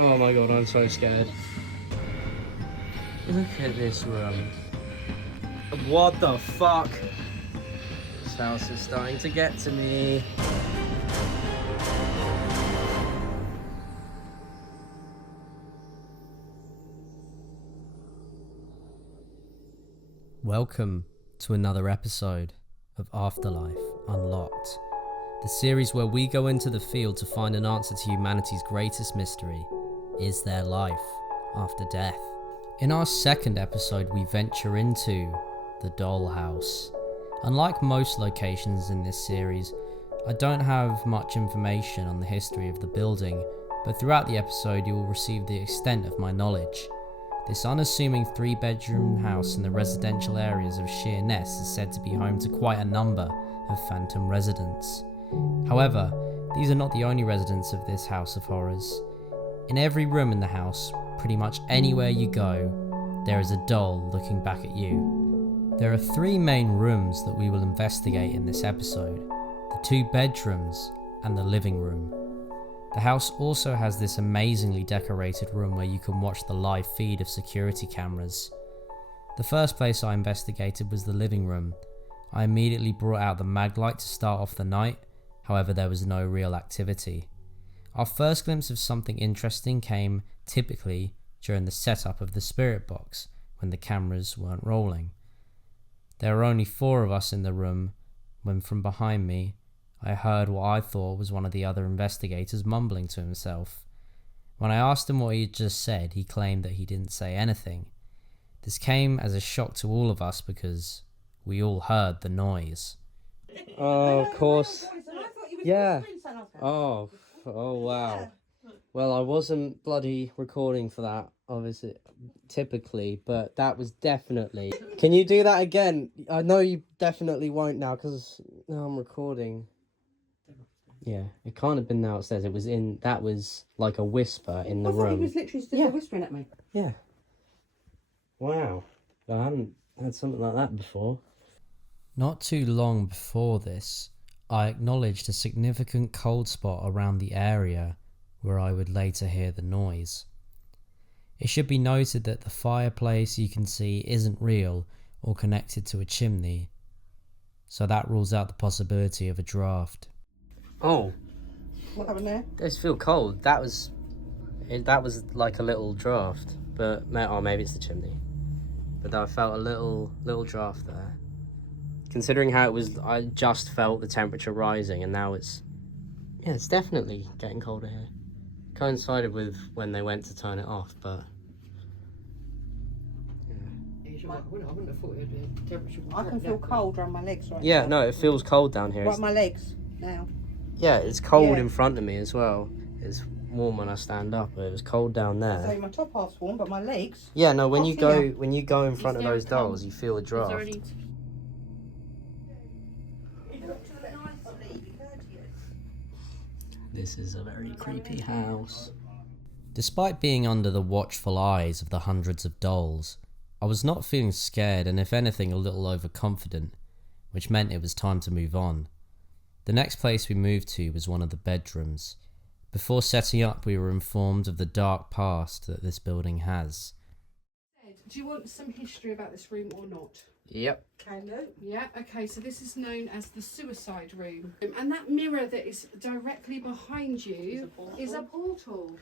Oh my god, I'm so scared. Look at this room. What the fuck? This house is starting to get to me. Welcome to another episode of Afterlife Unlocked, the series where we go into the field to find an answer to humanity's greatest mystery: is there life after death? In our second episode, we venture into the dollhouse. Unlike most locations in this series, I don't have much information on the history of the building, but throughout the episode you will receive the extent of my knowledge. This unassuming 3-bedroom house in the residential areas of Sheerness is said to be home to quite a number of phantom residents. However, these are not the only residents of this house of horrors. In every room in the house, pretty much anywhere you go, there is a doll looking back at you. There are 3 main rooms that we will investigate in this episode: the 2 bedrooms and the living room. The house also has this amazingly decorated room where you can watch the live feed of security cameras. The first place I investigated was the living room. I immediately brought out the mag light to start off the night, however there was no real activity. Our first glimpse of something interesting came, typically, during the setup of the spirit box, when the cameras weren't rolling. There were only 4 of us in the room, when from behind me, I heard what I thought was one of the other investigators mumbling to himself. When I asked him what he had just said, he claimed that he didn't say anything. This came as a shock to all of us because we all heard the noise. Oh, of course. Yeah. Oh wow. Well, I wasn't bloody recording for that, obviously, typically, but that was definitely... Can you do that again? I know you definitely won't now, because now I'm recording. Yeah, it can't have been downstairs. It was in... That was like a whisper in the room. I thought he was literally stood there whispering at me. Yeah. Wow. I haven't had something like that before. Not too long before this, I acknowledged a significant cold spot around the area where I would later hear the noise. It should be noted that the fireplace you can see isn't real or connected to a chimney, so that rules out the possibility of a draft. Oh, what happened there? It does feel cold. That was like a little draft, but maybe it's the chimney. But I felt a little draft there. Considering how it was, I just felt the temperature rising, and now it's definitely getting colder here. Coincided with when they went to turn it off, but yeah. I wouldn't have thought the temperature would. I can feel cold around my legs right now. Yeah, no, it feels cold down here. Right, my legs now. Yeah, it's cold in front of me as well. It's warm when I stand up, but it was cold down there. So my top half's warm, but my legs. Yeah, no, when you go in front of those dolls, you feel a draft. This is a very creepy house. Despite being under the watchful eyes of the hundreds of dolls, I was not feeling scared, and if anything a little overconfident, which meant it was time to move on. The next place we moved to was one of the bedrooms. Before setting up, we were informed of the dark past that this building has. Do you want some history about this room or not? Yep. Can you? Yeah, okay, so this is known as the suicide room. And that mirror that is directly behind you is a portal.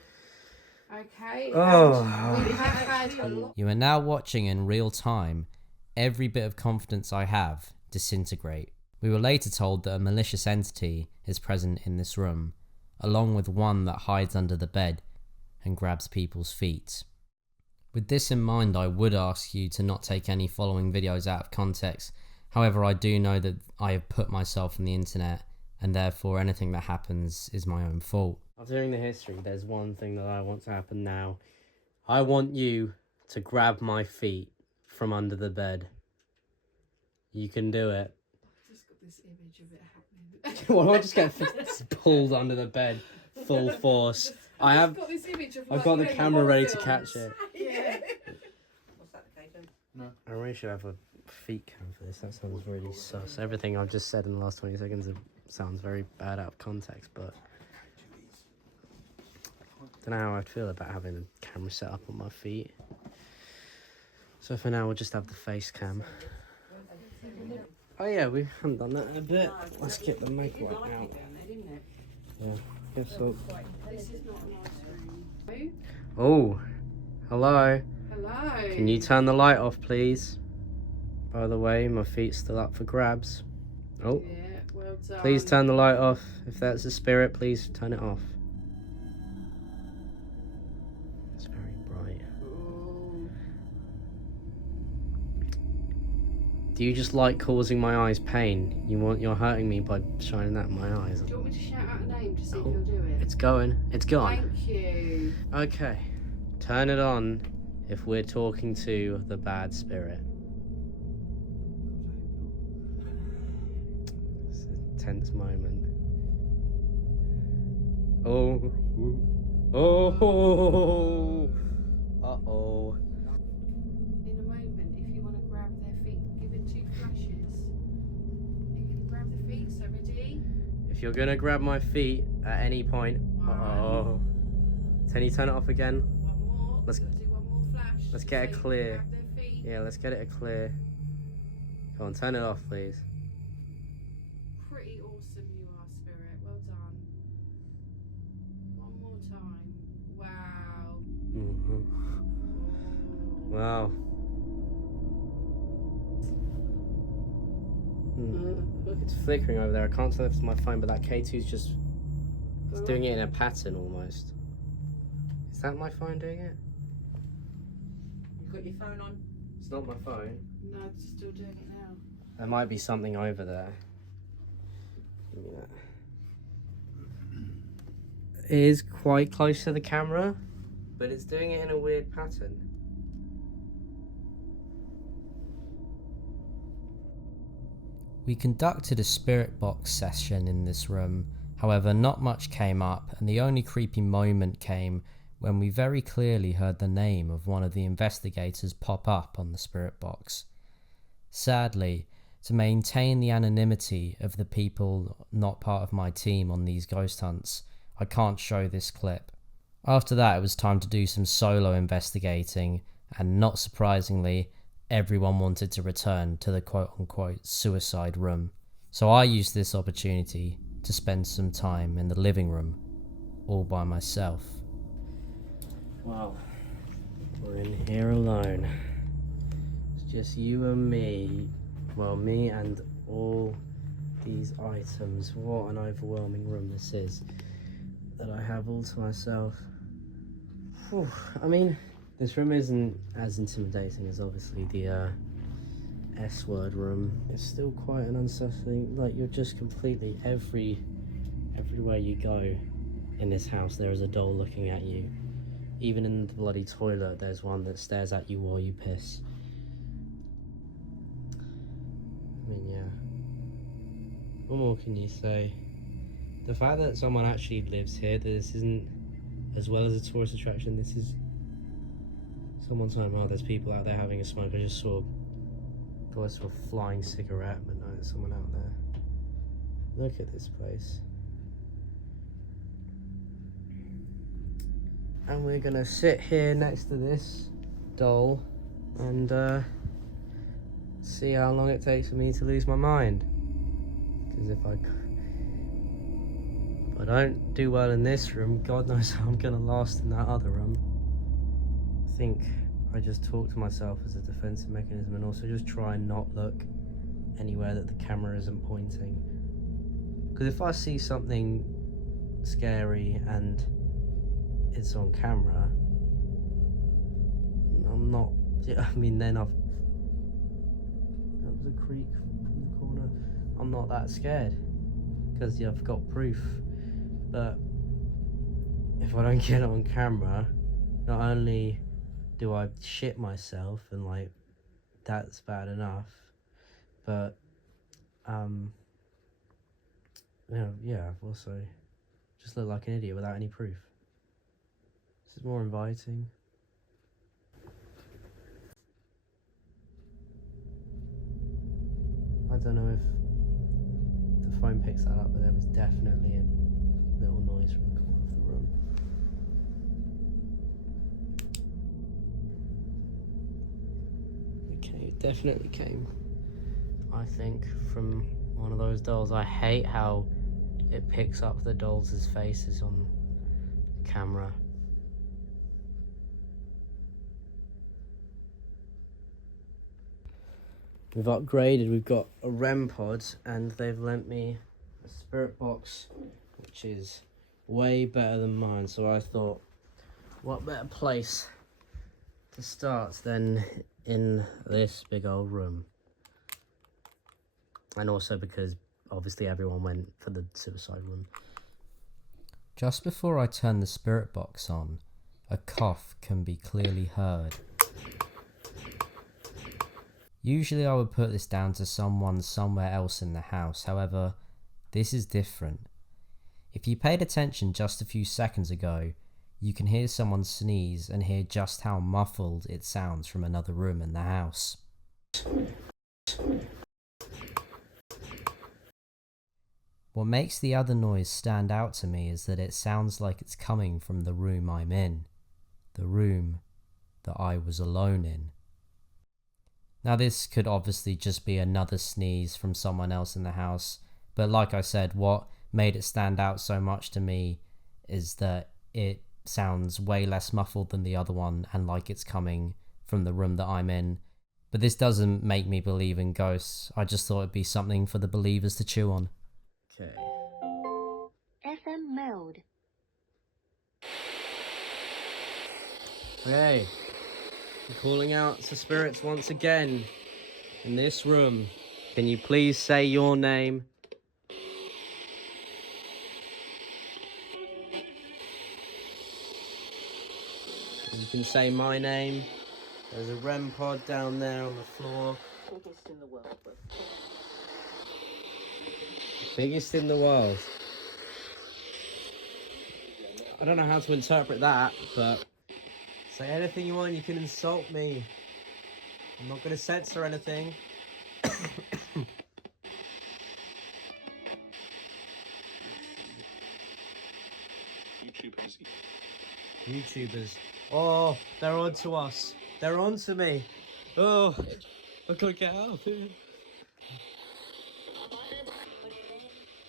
Okay. Oh. We have had a lot. You are now watching in real time every bit of confidence I have disintegrate. We were later told that a malicious entity is present in this room, along with one that hides under the bed and grabs people's feet. With this in mind, I would ask you to not take any following videos out of context. However, I do know that I have put myself on the internet, and therefore anything that happens is my own fault. After hearing the history, there's one thing that I want to happen now. I want you to grab my feet from under the bed. You can do it. I've just got this image of it happening. Well, I just get pulled under the bed, full force. I've got the camera ready to catch it. Yeah. What's that, Kaden? No. I really should have a feet cam for this. That sounds really sus. Everything I've just said in the last 20 seconds sounds very bad out of context, but Don't know how I'd feel about having a camera set up on my feet. So for now, we'll just have the face cam. Oh yeah, we haven't done that in a bit. Let's get the make light out. Yeah, guess so. This is not a nice room. Oh, hello. Hello. Can you turn the light off, please? By the way, my feet's still up for grabs. Oh, Yeah, well done. please turn the light off. If that's a spirit, please turn it off. It's very bright. Ooh. Do you just like causing my eyes pain? You're hurting me by shining that in my eyes. Do you want me to shout out a name to see if Oh, he'll do it? It's going. It's gone. Thank you. Okay. Turn it on if we're talking to the bad spirit. It's a tense moment. Oh. Oh. Uh-oh. In a moment, if you want to grab their feet, give it 2 flashes. You can grab the feet, so ready? If you're gonna grab my feet at any point, uh-oh. Can you turn it off again? One more. Let's- We've got to do one more flash. let's to get it say clear. Grab their feet. Yeah, let's get it a clear. Go on, turn it off, please. Pretty awesome you are, Spirit. Well done. One more time. Wow. Mm-hmm. Wow. It's flickering over there. I can't tell if it's my phone, but that K2's just it's doing it in a pattern almost. Is that my phone doing it? You've got your phone on? It's not my phone. No, it's still doing it now. There might be something over there. Give me that. It is quite close to the camera, but it's doing it in a weird pattern. We conducted a spirit box session in this room, however not much came up, and the only creepy moment came when we very clearly heard the name of one of the investigators pop up on the spirit box. Sadly, to maintain the anonymity of the people not part of my team on these ghost hunts, I can't show this clip. After that, it was time to do some solo investigating, and not surprisingly, everyone wanted to return to the quote-unquote suicide room. So I used this opportunity to spend some time in the living room, all by myself. Well, we're in here alone. It's just you and me. Well, me and all these items. What an overwhelming room this is that I have all to myself. Whew. I mean, this room isn't as intimidating as obviously the S-word room. It's still quite an unsettling, like you're just completely, everywhere you go in this house there is a doll looking at you. Even in the bloody toilet there's one that stares at you while you piss. I mean, yeah. What more can you say? The fact that someone actually lives here, this isn't, as well as a tourist attraction, this is someone's home. Oh, there's people out there having a smoke. I just saw a flying cigarette, but no, there's someone out there. Look at this place. And we're gonna sit here next to this doll and see how long it takes for me to lose my mind. Because if I don't do well in this room, God knows how I'm gonna last in that other room. I think I just talk to myself as a defensive mechanism, and also just try and not look anywhere that the camera isn't pointing. Because if I see something scary and it's on camera, I'm not, I mean, then that was a creak from the corner. I'm not that scared because I've got proof. But if I don't get it on camera, not only do I shit myself and like that's bad enough, but yeah, I've also just looked like an idiot without any proof. This is more inviting. I don't know if the phone picks that up, but there was definitely a little noise from the corner of the room. definitely came, I think, from one of those dolls. I hate how it picks up the dolls' faces on camera. We've upgraded, we've got a REM pod, and they've lent me a spirit box, which is way better than mine. So I thought, what better place to start than in this big old room? And also because obviously everyone went for the suicide room. Just before I turn the spirit box on, a cough can be clearly heard. Usually I would put this down to someone somewhere else in the house, however, this is different. If you paid attention just a few seconds ago, you can hear someone sneeze and hear just how muffled it sounds from another room in the house. What makes the other noise stand out to me is that it sounds like it's coming from the room I'm in, the room that I was alone in. Now this could obviously just be another sneeze from someone else in the house, but like I said, what made it stand out so much to me is that it sounds way less muffled than the other one and like it's coming from the room that I'm in. But this doesn't make me believe in ghosts, I just thought it'd be something for the believers to chew on. Okay. FM mode. Okay. I'm calling out to spirits once again in this room. Can you please say your name? You can say my name. There's a REM pod down there on the floor. Biggest in the world, but Biggest in the world. I don't know how to interpret that, but say anything you want, you can insult me. I'm not going to censor anything. YouTubers. Oh, they're on to us. They're on to me. Oh, I've got to get out of here.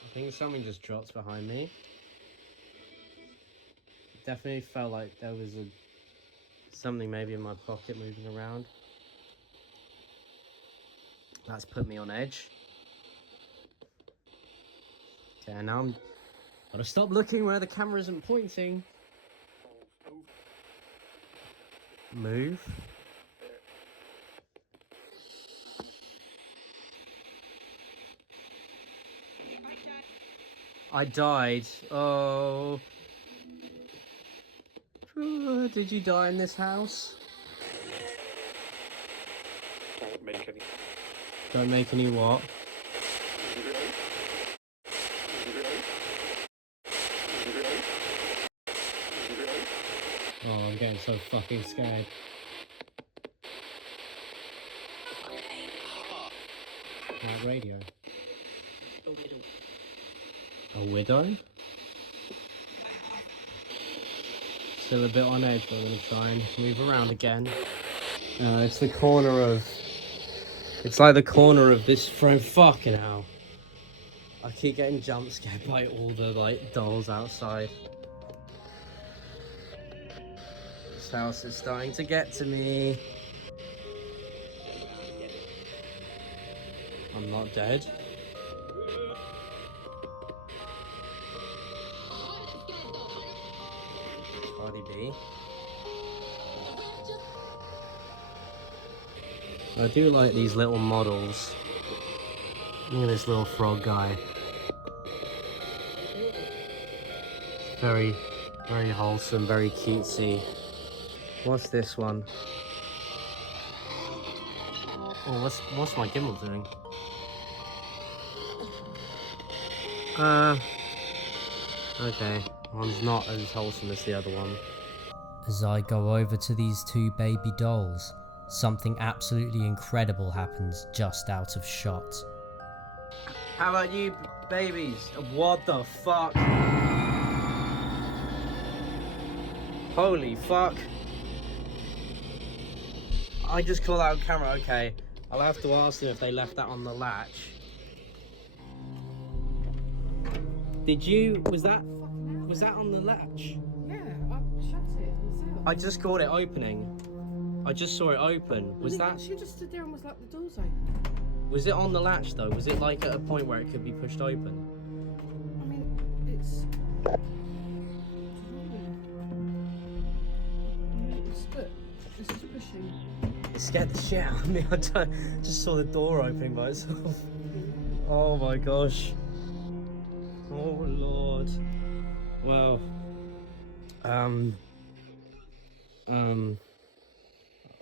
I think something just dropped behind me. Definitely felt like there was something maybe in my pocket moving around. That's put me on edge. Okay, now I'm gotta stop looking where the camera isn't pointing. Move. I died. Oh. Did you die in this house? Don't make any. Don't make any what? Oh, I'm getting so fucking scared. That radio. a widow. A widow? Still a bit on edge, but I'm going to try and move around again. It's the corner of... It's like the corner of this frame. Fucking hell. I keep getting jump scared by all the, like, dolls outside. This house is starting to get to me. I'm not dead. Cardi B. I do like these little models. Look at this little frog guy. Very, very wholesome, very cutesy. What's this one? Oh, what's my gimbal doing? Okay. One's not as wholesome as the other one. As I go over to these two baby dolls, something absolutely incredible happens just out of shot. How about you, babies? What the fuck? Holy fuck. I just call out on camera, okay. I'll have to ask them if they left that on the latch. Did you? Was that on the latch? Yeah, I shut it myself. I just caught it opening. I just saw it open. Was that? She just stood there and was like, the door's open. Was it on the latch though? Was it like at a point where it could be pushed open? I mean, it's. Look, this is pushing. It scared the shit out of me. I just saw the door opening by itself. Oh my gosh. Oh Lord. Well.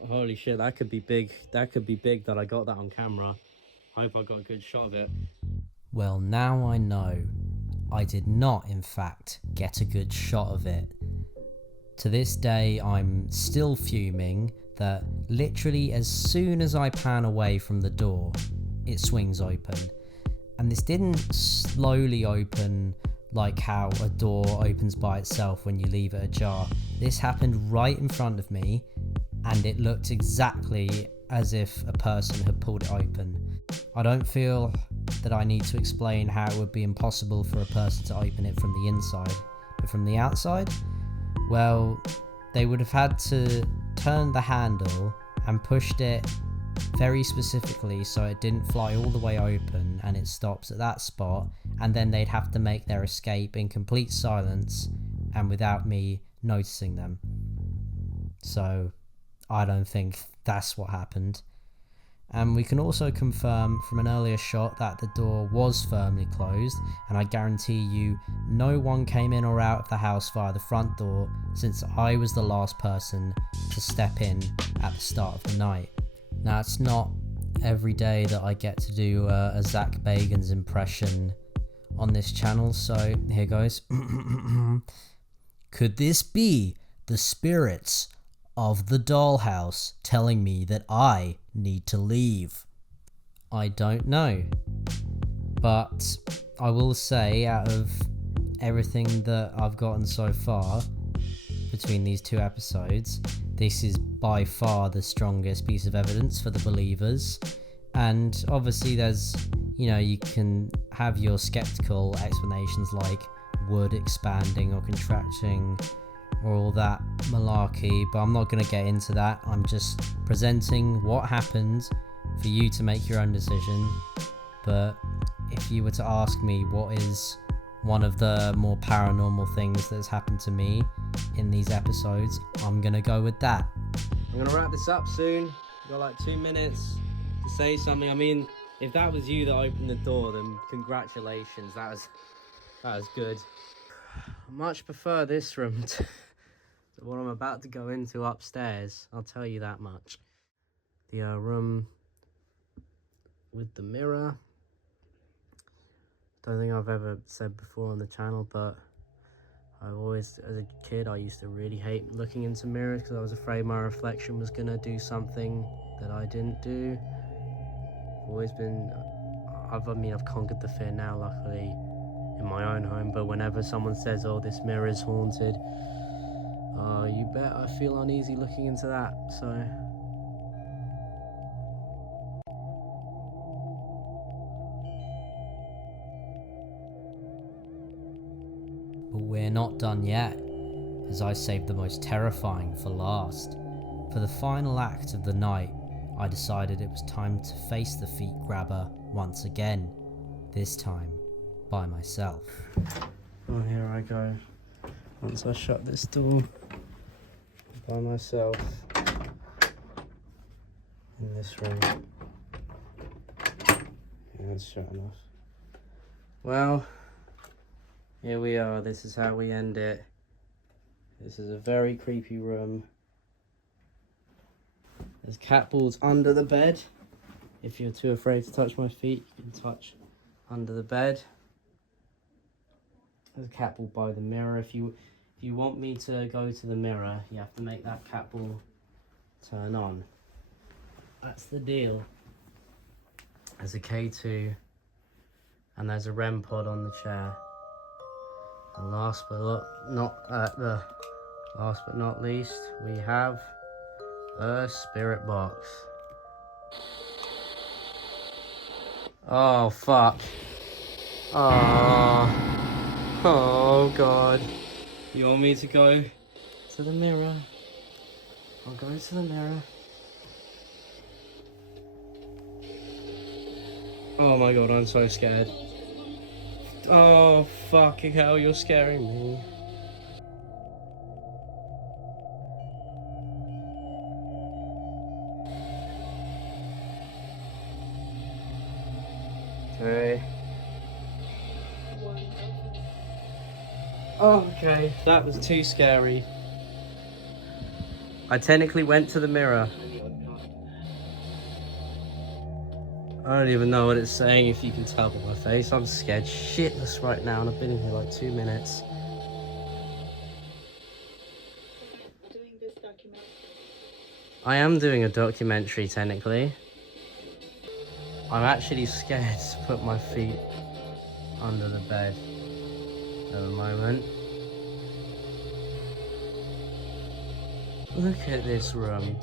Holy shit, that could be big. That could be big that I got that on camera. Hope I got a good shot of it. Well, now I know. I did not, in fact, get a good shot of it. To this day, I'm still fuming that literally as soon as I pan away from the door, it swings open. And this didn't slowly open like how a door opens by itself when you leave it ajar. This happened right in front of me, and it looked exactly as if a person had pulled it open. I don't feel that I need to explain how it would be impossible for a person to open it from the inside, but from the outside, well, they would have had to turn the handle and pushed it very specifically so it didn't fly all the way open and it stops at that spot, and then they'd have to make their escape in complete silence and without me noticing them. So I don't think that's what happened. And we can also confirm from an earlier shot that the door was firmly closed, and I guarantee you no one came in or out of the house via the front door, since I was the last person to step in at the start of the night. Now, it's not every day that I get to do a Zach Bagans impression on this channel, so here goes. Could this be the spirits of the dollhouse telling me that I need to leave? I don't know, but I will say, out of everything that I've gotten so far between these two episodes, this is by far the strongest piece of evidence for the believers. And obviously there's, you can have your skeptical explanations like wood expanding or contracting or all that malarkey, but I'm not going to get into that. I'm just presenting what happened for you to make your own decision. But if you were to ask me what is one of the more paranormal things that's happened to me in these episodes, I'm going to go with that. I'm going to wrap this up soon. We've got like 2 minutes to say something. I mean, if that was you that opened the door, then congratulations. That was good. I much prefer this room to what I'm about to go into upstairs, I'll tell you that much. The room with the mirror. Don't think I've ever said before on the channel, but I've always, as a kid, I used to really hate looking into mirrors because I was afraid my reflection was gonna do something that I didn't do. I've always been, I've conquered the fear now, luckily, in my own home, but whenever someone says, oh, this mirror is haunted, you bet I feel uneasy looking into that, so. But we're not done yet, as I saved the most terrifying for last. For the final act of the night, I decided it was time to face the feet grabber once again, this time by myself. Oh, here I go. Once I shut this door by myself in this room. Yeah, it's shut enough. Well, here we are. This is how we end it. This is a very creepy room. There's cat balls under the bed. If you're too afraid to touch my feet, you can touch under the bed. There's a cat ball by the mirror. If you want me to go to the mirror, you have to make that cat ball turn on. That's the deal. There's a K2 and there's a REM pod on the chair. And last but not least, we have a spirit box. Oh, fuck. Oh. Oh, God. You want me to go to the mirror? I'll go to the mirror. Oh my God, I'm so scared. Oh, fucking hell, you're scaring me. Okay. Oh, okay. That was too scary. I technically went to the mirror. I don't even know what it's saying, if you can tell by my face. I'm scared shitless right now, and I've been in here like 2 minutes. I am doing a documentary, technically. I'm actually scared to put my feet under the bed at the moment. Look at this room.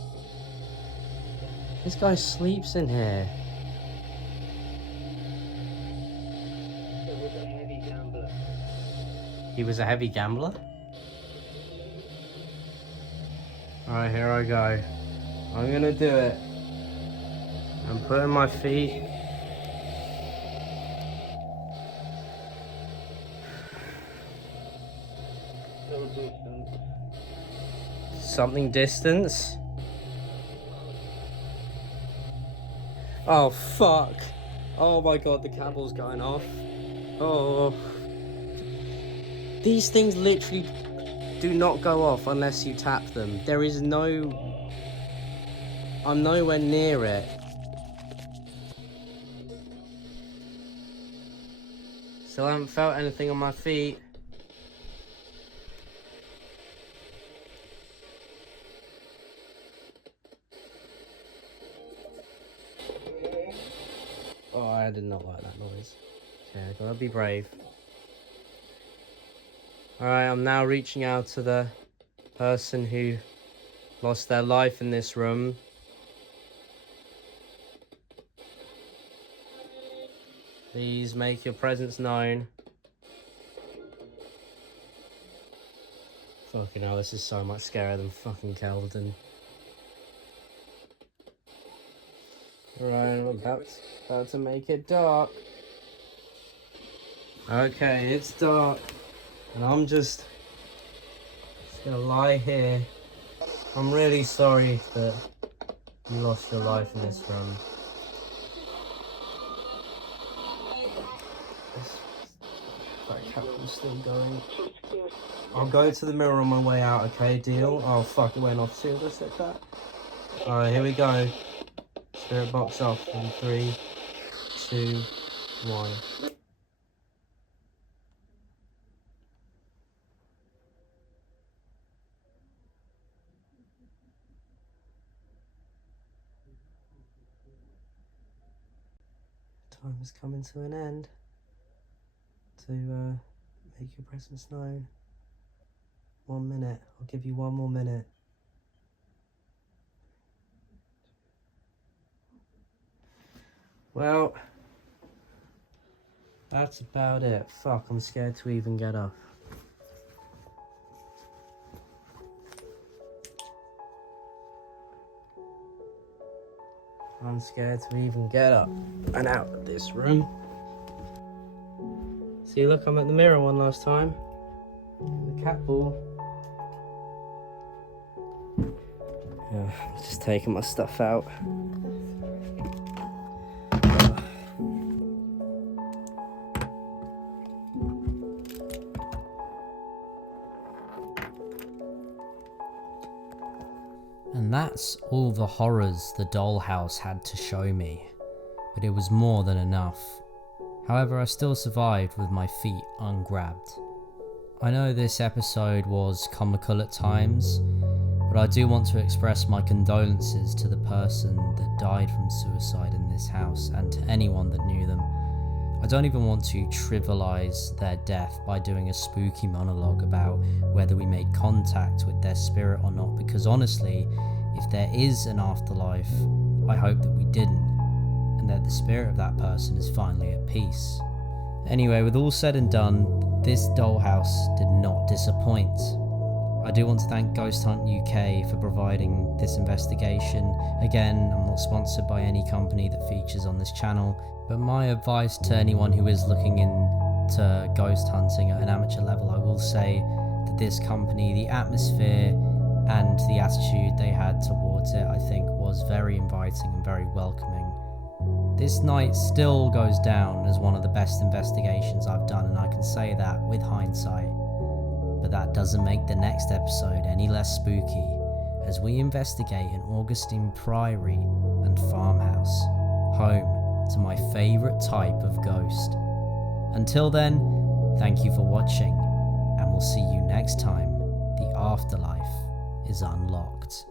This guy sleeps in here. He was a heavy gambler? Alright, here I go. I'm gonna do it. I'm putting my feet. Something distance. Oh fuck. Oh my God, the cable's going off. Oh. These things literally do not go off unless you tap them. There is no... I'm nowhere near it. Still haven't felt anything on my feet. Oh, I did not like that noise. Okay, I gotta be brave. Alright, I'm now reaching out to the person who lost their life in this room. Please make your presence known. Fucking hell, this is so much scarier than fucking Kelvedon. Alright, I'm about to make it dark. Okay, it's dark. And I'm just gonna lie here. I'm really sorry that you lost your life in this room. That cable's still going. I'll go to the mirror on my way out, okay? Deal? Oh fuck, it went off soon as I said that. Alright, here we go. Spirit box off in 3, 2, 1. Time is coming to an end. To make your presence known. 1 minute. I'll give you 1 more minute. Well, that's about it. Fuck, I'm scared to even get up. I'm scared to even get up and out of this room. See, look, I'm at the mirror one last time. The cat ball. Yeah, just taking my stuff out. And that's all the horrors the dollhouse had to show me, but it was more than enough. However, I still survived with my feet ungrabbed. I know this episode was comical at times, but I do want to express my condolences to the person that died from suicide in this house and to anyone that knew them. I don't even want to trivialize their death by doing a spooky monologue about whether we made contact with their spirit or not, because honestly, if there is an afterlife, I hope that we didn't. and that the spirit of that person is finally at peace. Anyway, with all said and done, this dollhouse did not disappoint. I do want to thank Ghost Hunt UK for providing this investigation. Again, I'm not sponsored by any company that features on this channel, but my advice to anyone who is looking into ghost hunting at an amateur level, I will say that this company, the atmosphere and the attitude they had towards it, I think was very inviting and very welcoming. This night still goes down as one of the best investigations I've done, and I can say that with hindsight. But that doesn't make the next episode any less spooky, as we investigate an Augustine priory and farmhouse, home to my favourite type of ghost. Until then, thank you for watching, and we'll see you next time the afterlife is unlocked.